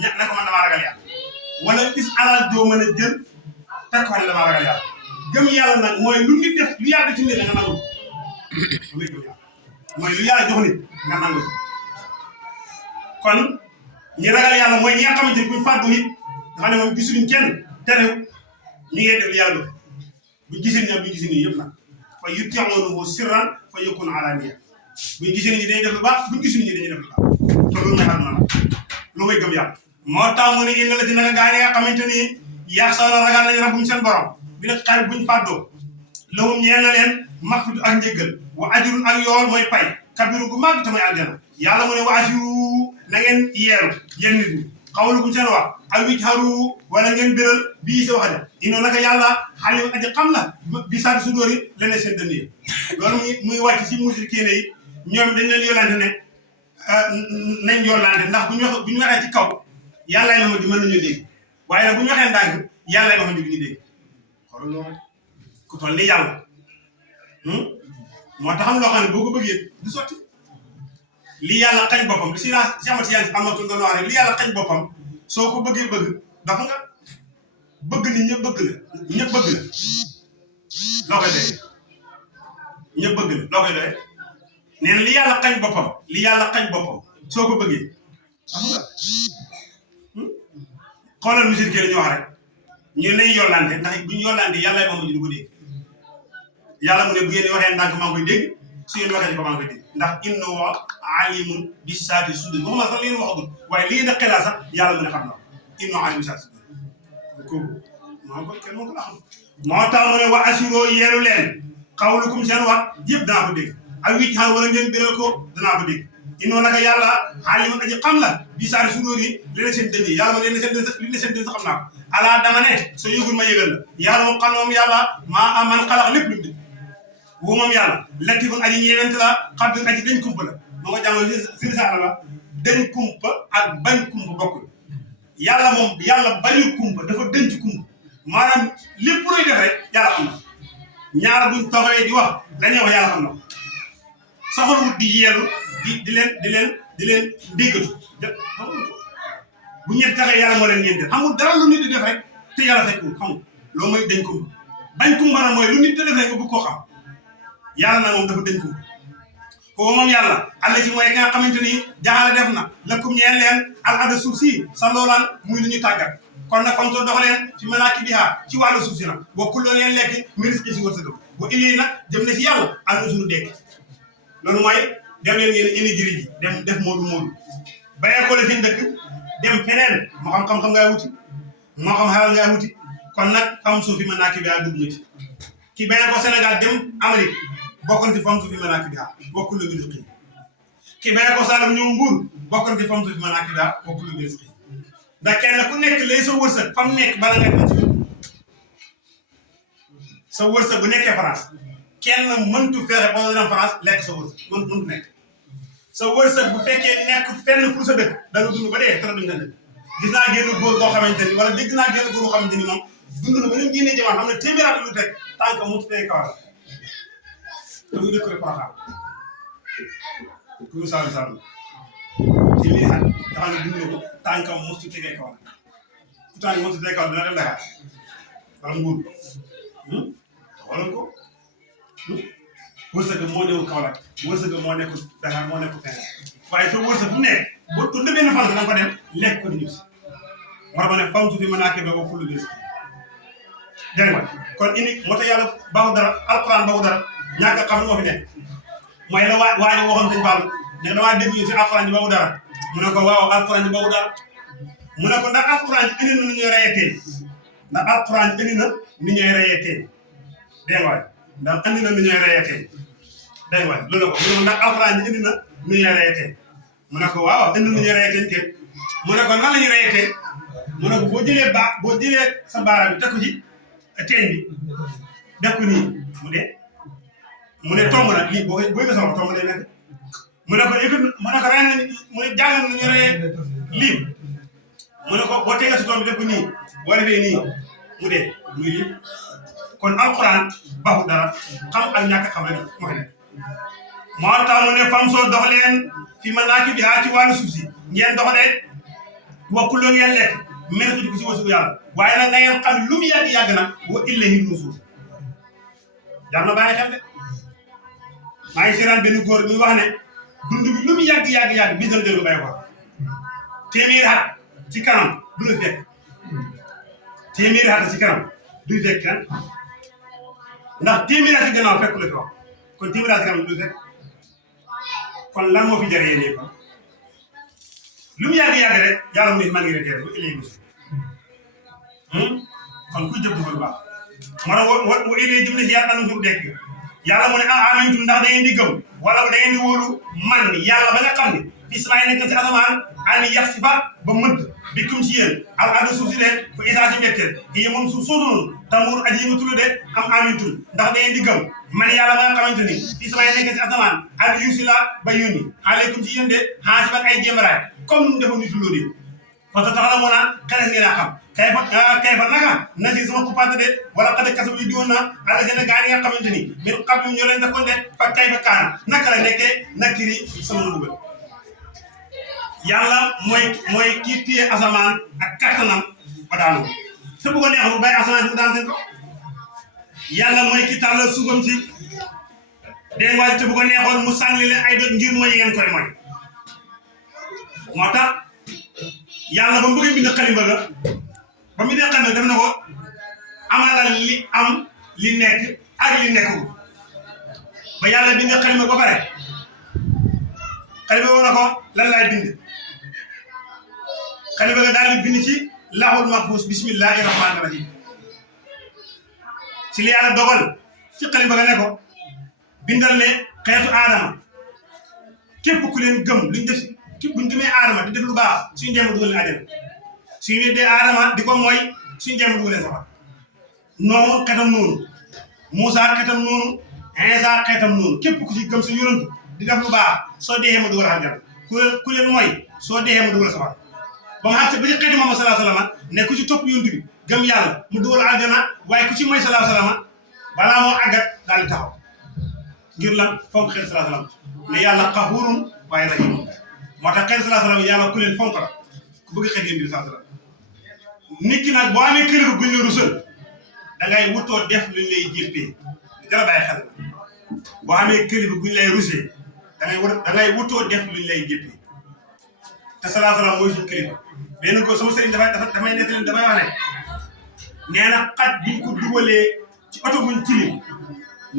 ñett ne ko man damaa ragal yàlla wala gis alal joo mën a jël teg ko ne damaa ragal yàlla gëm yàlla nag mooy lu nit def lu yàlla ci nit nga nangu lu gëm yàlla mooy lu yàlla jox nit nga nangu kon ñi ragal yàlla mooy ñi nga xamante ni buñ fàddu it nga xam ne moom gisuñu kenn tere ñi ngay def li yàlla bëgg buñ gisee ñoom buñ gisee nii yëpp nag fa yuti'unahu sirran fa yakunu alaniya buñ gisee ñi dañuy def lu baax buñ gisuñu ñi dañuy def lu baax te loolu mooy àdduna nag lu may gëm yàlla moo tax mu ne inna la ci naka gaa yi nga xamante ni yaxsawna ragal nañu rabbum seen borom bi la xarit buñ fàddoo lahum ñeel na leen maxfitu ak njëggal wa ajrun ak yool mooy pay kabiru gu màgg te mooy aljana yàlla mu ne wa asiru na ngeen yeeru yéen nit ñi xawlu buñ seen wax aw wijharu wala ngeen béral bii sa wax ja inoo naka yàlla xalim aji xam la bi saati su dóori leneen seen dënn yi loolu muy wàcc si musrikiin yi ñoom dañ leen yoolante ne nañ yoolante ndax bu ñu waxee ci kaw yàllaay ma di mën nañu dégg waaye nag bu ñu waxee ndànk yàllaay ma di ñu dégg kon loolu ku toll ni yàlla moo taxam loo xam ne boo ko bëggee du sotti li yàlla xañ boppam li si amati yaa ngi amatul nga wax rek li yàlla xañ boppam soo ko bëggee bëgg dafa nga bëgg ni ñëpp bëgg la ñëpp bëgg la loo koy doyee ñëpp bëgg la loo koy doyee nee na li yàlla xañ boppam soo ko bëggee dafa nga xoolal musique la ñu wax rek ñu nañ yollante ndax bu ñu yollante yàlla moom ñu du ko dégg yàlla mu ne bu ngeen di waxee ndànk maa ngi koy dégg su ngeen waxee ko maa ngi koy dégg ndax innahu alimun bi saati sudur waxuma sax li ngeen waxagul waaye li ngeen di xelaa sax yàlla mu ne xam na innahu alimun bi saati sudur kooku moo ko kenn moo ko la xam moo tax mu ne wa assuroo yeelu leen xawlukum seen wax yëpp danaa ko dégg ak wicc xam wala ngeen biral ko danaa ko dégg inoo naka yàlla alimun aji xam la bi saati sudur yi leen seen dënn yi yàlla ma leen seen dënn li seen dënn sax xam naa ko alaa dama ne soo yëgul ma yëgal la yàlla moom xam moom yàlla maa aman xalax lépp lu mu wu moom yàlla latifun aji ñeewent la xabir aji dañ kumpa la moo ko jàngal si risaala la dañ kumpa ak bañ kumpa bokkul yàlla moom yàlla bañu kumpa dafa denc kumpa maanaam lépp looy def rek yàlla xam na ñaar buñ toxawee di wax dañuy wax yàlla xam na soxal wut di yeelu di leen déggatu bu ñett taxee yàlla moo leen ñeenteel xamul dara lu nit di def rek te yàlla fekkul xamul loolu mooy dañ kumpa bañ kumpa nag mooy lu nit di def rek nga bëgg koo xam yàlla nag moom dafa dañ kumpa kooku moom yàlla àlla si mooy ki nga xamante ni jaxale def na lakum ñeen leen al ada suuf si sa loolaan muy lu ñu tàggat kon nag fam soo dox leen fi malaaki biha ci wàllu suuf si nag bokkul loo leen lekk miris si wërsëgam bu ilii nag jëm na si yàlla am na suñu dekk loolu mooy dem leen ngeen immigré ji dem def moodu bayee ko la fi dëkk dem feneen moo xam xam-xam ngaa wuti moo xam xalal ngaa wuti kon nag fam suuf fi malaaki biha dugg na ci ki bayee ko Sénégal dem Amérique bokkul ci fam suuf fi malaaki biha bokkul la miris ki bayee ko Saalum ñëw Mbuur bokkul ci fam suuf fi malaaki biha bokkul la miris ndax kenn ku nekk lay sa wërsëg fam nekk bala nga dem ci sa wërsëg bu nekkee France kenn mëntu fexe ba nga dem France lekk sa wërsëg mëntu nekk sa wërsëg bu fekkee nekk fenn fu sa dëkk da nga dund ba dee te duñ nga dëkk gis naa génn góor boo xamante ni wala dégg naa génn góor boo xamante ni moom dund na ba leen génnee jamono xam ne téeméeraat lu teg tànk mu tey kawar te muy dëkk rek Porokhane ku Saalum téeméeri at nga xam ne dund na ko tànkam mosu tegee kawar ku tànk mosu tegee kawar dina dem Dakar wala Mbuur xoolal ko wërsëg moo ñëw Kaolack wërsëg moo nekk Dakar moo nekk feneen waaye soo wërsëg bu nekk boo tudd benn fan da nga fa dem lekk ko di ñëw si war ma ne fam su fi mën naa kebe ba fulu gis dégg nga kon indi moo tax yàlla baaxu dara alxuraan baaxu dara ñàkk a xam moo fi nekk mooy la waa ji waxoon sëñ Fall ne damaa dégg ñu si alxuraan ji baaxu dara mu ne ko waaw alxuraan ji baaxu dara mu ne ko ndax alxuraan ji indi na ni ñuy rayetee ndax alxuraan ji indi na ni ñuy rayetee dégg nga ndax andi na ni ñuy rayetee dégg nga loolu ko mu ne ko ndax alxuraan ji indi na ni ñuy rayetee mu ne ko waaw indi na ni ñuy rayetee kenn mu ne ko nan la ñuy rayetee mu ne ko boo jëlee sa baaraam bi teg ko ci teen bi def ko nii mu ne tomb na lii boo ko sama tomb lay nekk mu ne ko écoute mu ne ko ren mu ne jàng nañu reyee lii mu ne ko boo tegee si tomb bi def ko nii boo defee nii mu dee muy lii kon alxuraan baaxul dara xam ak ñàkk xam rek moo fi nekk moo tax mu ne fam soo dox leen fi ma naa ci bi ci wàllu suuf si ngeen dox de wa kullu ngeen lekk mel ko ci wasugu yàlla waaye nag da ngeen xam lu mu yàgg nag wa ilayhi nusuur jar na bàyyi xel de maa ngi seetaan benn góor mi wax ne dund bi lu mu yàgg bis dana jël bay ko téeméeri at ci kanam du la fekk téeméeri at ci kanam du fekk kenn ndax téeméeri at ci gannaaw fekk la fi wax kon téeméeri at ci kanam du fekk kon lan moo fi jaree nii kon lu mu yàgg rek yàlla mu ne maa ngi reteer ba ilayhi nusuur kon kuy jëf dafa baax ma ne wa ilayhi jëm na ci yàlla nusuur dekk yàlla mu ne amiintum ndax da ngeen di gëm wala da ngeen di wóolu man yàlla ba nga xam ne fii samaay nekk ci asamaan ani yax si ba mëdd bikum ci yéen al addu suuf si de fa isaa si mbetteel yi moom suuf soosu noonu tamuur aji yi ma tudd de am amiintum ndax da ngeen di gëm man yàlla ba nga xamante ni fii samaay nekk ci asamaan ani yusi la ba yónni aleykum ci yéen de xaasiban ay jéemaraay comme nu defoon nitu loolu fa tax la mu naan xeles ngeen a xam kayfa naka na si sama kuppaate de wala xade kasab yi diwoon na ala seen gaa yi nga xamante ni min xam ñoo leen dekkoon de fa kayfa kaana naka la nekkee nakiri sama mbugal yàlla mooy kii téye asamaan ak kattanam ba daanu te bu ko neexul bàyyi asamaan si mu daan seen ko yàlla mooy ki tàllal suufam si dégg nga te bu ko neexoon mu sànni leen ay doj ngir mooy ngeen koy mooy moo tax yàlla ba mu bëggee bind xalima ga ba mu dee xalima def na ko amalal li am li nekk ak li nekkul ba yàlla bind xalima ba pare xalima woo na ko lan laay bind xalima ga daal di bind ci lahul mahfuz bismillahi rahmani rahim ci li yàlla dogal ci xalima ga ne ko bindal ne xeetu aadama képp ku leen gëm luñ def buñ gëmee aadama di def lu baax suñu jéem a dugal leen àjjana suñu weddee aadama di ko mooy suñu jéem a dugal leen safara noomu xetam noonu Moussa xetam noonu Insa xetam noonu képp ku ci gëm sa yonent di def lu baax soo dee ma dugal àjjana ku leen mooy soo dee ma dugal safara ba mu àgg ba ci xeetu Muhammad sallallahu alayhi wa sallam ne ku ci topp yonent bi gëm yàlla mu dugal àjjana waaye ku ci mooy sallallahu alayhi wa sallam balaa moo àggat daal di taxaw ngir lan fonk xeetu sallallahu alayhi wa sallam ne yàlla xafuurun waaye rahiim moo tax xeetu sallallahu alayhi wa sallam yàlla ku leen fonk la ku bëgg xeet yonent bi sallallahu alayhi wa sallam nit ki nag boo amee kilifa guñ la rusal da ngay wutoo def luñ lay jéppee dara bàyyi xel boo amee kilifa guñ lay rusee da ngay wutoo def luñ lay jéppee te sallallahu alayhi wa sallam mooy suñu kilifa benn ko sama sëriñ damay nettali damay wax ne nee na xaj biñ ko dugalee ci oto buñ kilim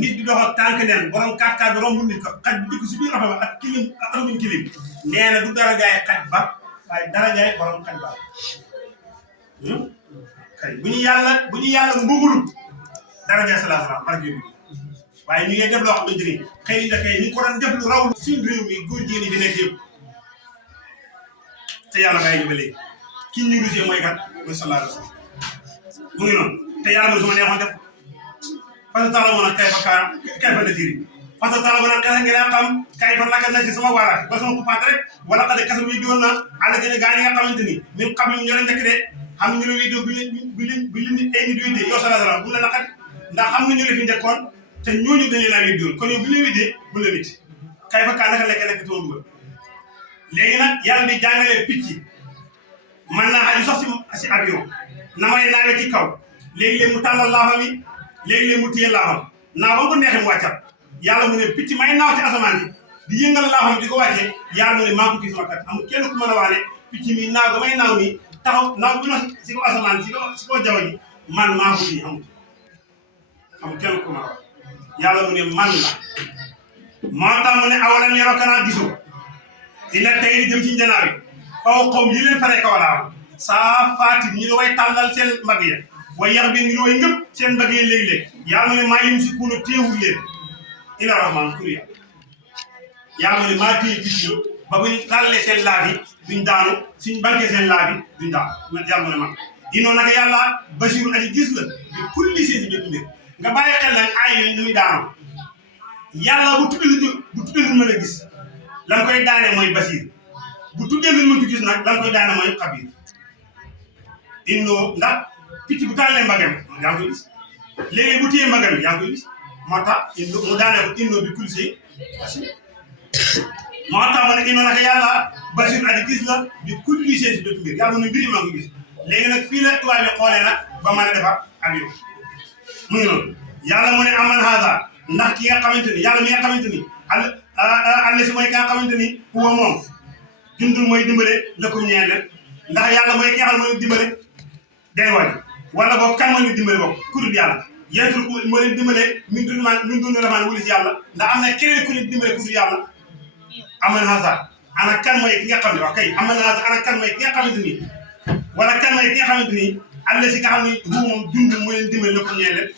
nit di dox ak tànk neen borom 4x4 bi romb nit ko xaj bi dikk si biir oto ba ak kilim ak oto buñ kilim nee na du dara jaay xaj ba waaye dara jaay borom xaj ba kay bu ñu yàlla mbugul dara jaay sallallahu alayhi wa sallam barke bi waaye ñu ngi def loo xamante ni xëy na kay ñu ko doon def lu raw suñu réew mi góor jigéen yi fi nekk yëpp te yàlla bàyyi ñu ba léegi ki ñu rusee mooy kat mooy sallallahu alayhi wa sallam mu ngi noonu te yàlla mooy su ma neexoon def parce que taala moon a kayfa nasiri parce que taala moon a xel ngeen xam kayfa naka na si sama waaraat ba sama kuppaat rek wala xade kasa bi doon na àll jëne gaa yi nga xamante ni même xam ñoo leen njëkk de xam ñu la vidéo bi leen ay nit wédee yow sallallahu alayhi wa sallam bu la naqat ndax xam nañu la fi njëkkoon te ñooñu dañu laa vidéo kon yow bu ñu wédee bu la nit kayfa kaa naka lekk nekk toon dugal léegi nag yàlla di jàngalee picc man naa xaju sax si avion na may naawee ci kaw léegi-léeg mu tàllal laafam yi léegi-léeg mu téye laafam naaw ba ko neexee mu wàccat yàlla mu ne picc may naaw ci asamaan si di yëngal laafam di ko wàccee yàlla mu ne maa ko gis sama kat amul kenn ku mën a wax ne picc mi naaw ba may naaw nii taxaw naaw bi ma si ko asamaan si ko jaww ji man maa ko gis amul kenn ku mën a wax yàlla mu ne man la moo tax mu ne awalam yaroo kanaa gisoo ila tey di jëm ci njanaaw yi faw xawm yi leen faree kawalaaw saa faati ñu ngi way tàllal seen mbagg ya way yax bi ñu ngi way ngëpp seen mbagg ya léegi-léeg yàlla mu ne maa yim si kuuna téewul leen ila rahman kuriya yàlla mu ne maa téye picc yo ba buñ tàllalee seen laaf yi duñ daanu suñ banquee seen laaf yi duñ daanu yàlla mu ne man dinoo naka yàlla basirul aji gis la di kulli seen si bépp mbir nga bàyyi xel nag ay yooyu nu muy daanoo yàlla bu tuddee lu mën a gis lan koy daane mooy basir bu tuddee lu mëntu gis nag lan koy daane mooy xabir innoo ndax picc bu tàllee mbagam yaa ngi koy gis léegi bu téyee mbagam yaa ngi koy gis moo tax mu daane ko innoo bi kulli sey basir moo tax ma ne inna naka yàlla basir aji gis la bi kulli shay si bépp mbir yàlla mu ne mbir yi maa ngi gis léegi nag fii la tubaab yi xoolee nag ba mën a defar ak yow mu ngi noonu yàlla mu ne aman haza ndax ki nga xamante ni yàlla mi nga xamante ni àll si mooy ki nga xamante ni huwa moom jundul mooy dimbale lëkkum ñeel leen ndax yàlla mooy ki nga xam ne mooy dimbale day waay wala boog kan mooy dimbale boog ku dul yàlla yéen tur moo leen dimbale min dund ramaan wuli si yàlla ndax am na keneen ku leen dimbale ku dul yàlla aman haza ana kan mooy ki nga xam ne wax kay aman haza ana kan mooy ki nga xamante ni wala kan mooy ki nga xamante ni àll si nga xam ne bu moom jundul mooy leen dimbale lëkkum ñeel leen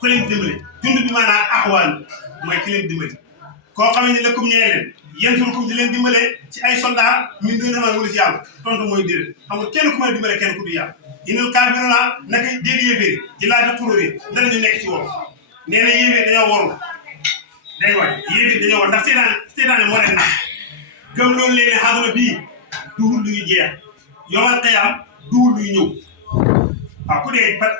ku leen dimbale dund bi maanaam axwaan mooy ki leen dimbale koo xam ne lëkkum ñeel leen yéen suñu di leen dimbale ci ay soldat min dund ramaan wuli si yàlla tontu mooy déedéet xam nga kenn ku mën a dimbale kenn ku dul yàlla inul kaafiruuna naka dégg yéeféeri di laata xuróori danañu nekk ci wor nee na yéeféeri dañoo waru day waay yéeféeri dañoo war ndax seetaane moo leen nax gëm loolu leen ne xaduna bii duhul luy jeex yomal xiyaam duhul luy ñëw waaw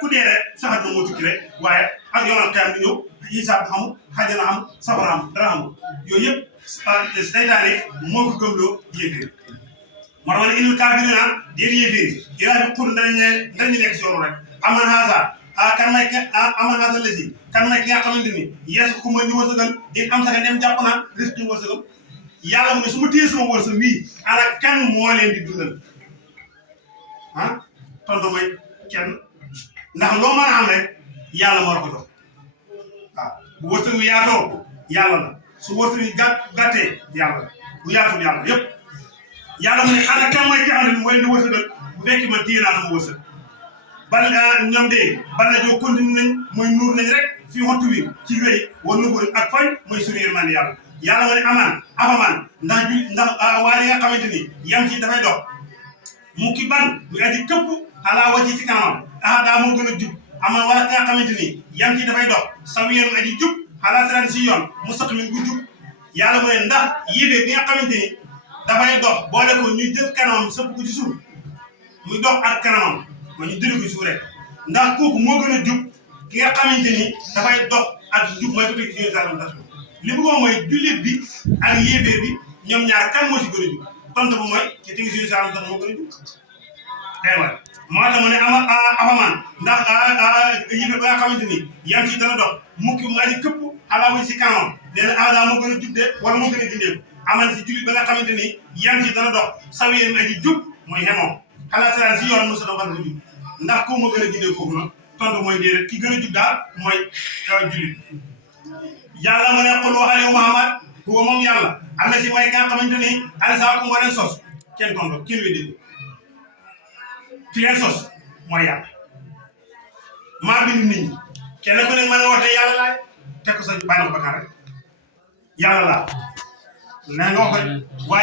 ku dee rek saxat na moo tukki rek waaye ak yomal xiyaam du ñëw hisaab xamul xajana am safara am dara amul yooyu yëpp seytaane moo ko gëmloo yéeféeri moo tax ma ne inul kaafiruuna déet yéeféeri ilaa fi xur danañu nekk si yoonu rek aman haasa kan may aman haasa la si kan may ki nga xamante ni yeesu ku ma ñu wërsëgal in am saka dem jàpp naa risque wërsëgam yàlla mu ne su ma téye sama wërsëg wii ana kan moo leen di dundal tontu mooy kenn ndax loo mën a am rek yàlla moo la ko jox waaw bu wërsëg wi yaatoo yàlla la su wërsëg wi gàttee yàlla la bu yaatul yàlla yëpp yàlla mu ne ana kan mooy ki xam ne mooy di wërsëgal bu fekk man téye naa sama wërsëg bal ñoom de bal la joo continue nañ mooy nuur nañ rek fii xottu wi ci wéy wa nubur ak fañ mooy sunu yërmande yàlla mu ne afaman ndax waa li nga xamante ni yam ci dafay dox mu ki ban muy aji këpp ala wàcc ci kanamam daa moo gën a jub aman wala ki nga xamante ni yam ci dafay dox saw yéen aji jub ala siraan si yoon mustaqim gu jub yàlla mu ne ndax yéefee bi nga xamante ni dafay dox boole ko ñu jël kanamam sëpp ko ci suuf muy dox ak kanamam ma ñu dëri ko suuf rek ndax kooku moo gën a jub ki nga xamante ni dafay dox ak jub mooy ko teg ci salam tax li mu ko mooy jullit bi ak yéefee bi ñoom ñaar kan moo si gën a jub tontu bu mooy ci tegi suñu salam tax moo gën a jub aywa moo tax ma ne afaman ndax yéefee ba nga xamante ni yam si dana dox mukki mu aji këpp alaawa si kanamam nee na daa moo gën a jub de wala moo gën a gindeeku aman si jullit ba nga xamante ni yam si dana dox saw yéen aji jub mooy xemoom xalaat siraan si yoon mosa dafa jub ndax ko moo gën a gindeeku foofu noonu tontu mooy déedéet ki gën a jub daal mooy jullit yàlla mu ne qul waxal yow Muhammad huwa moom yàlla am na si mooy ka nga xamante ni ansaakum moo leen sos kenn tontu kenn weddi ki leen sos mooy yàlla maa bind nit ñi kenn ku ne mën a woote yàlla laay teg ko sa bànn ko bakkan rek yàlla laa ne nga wax waaye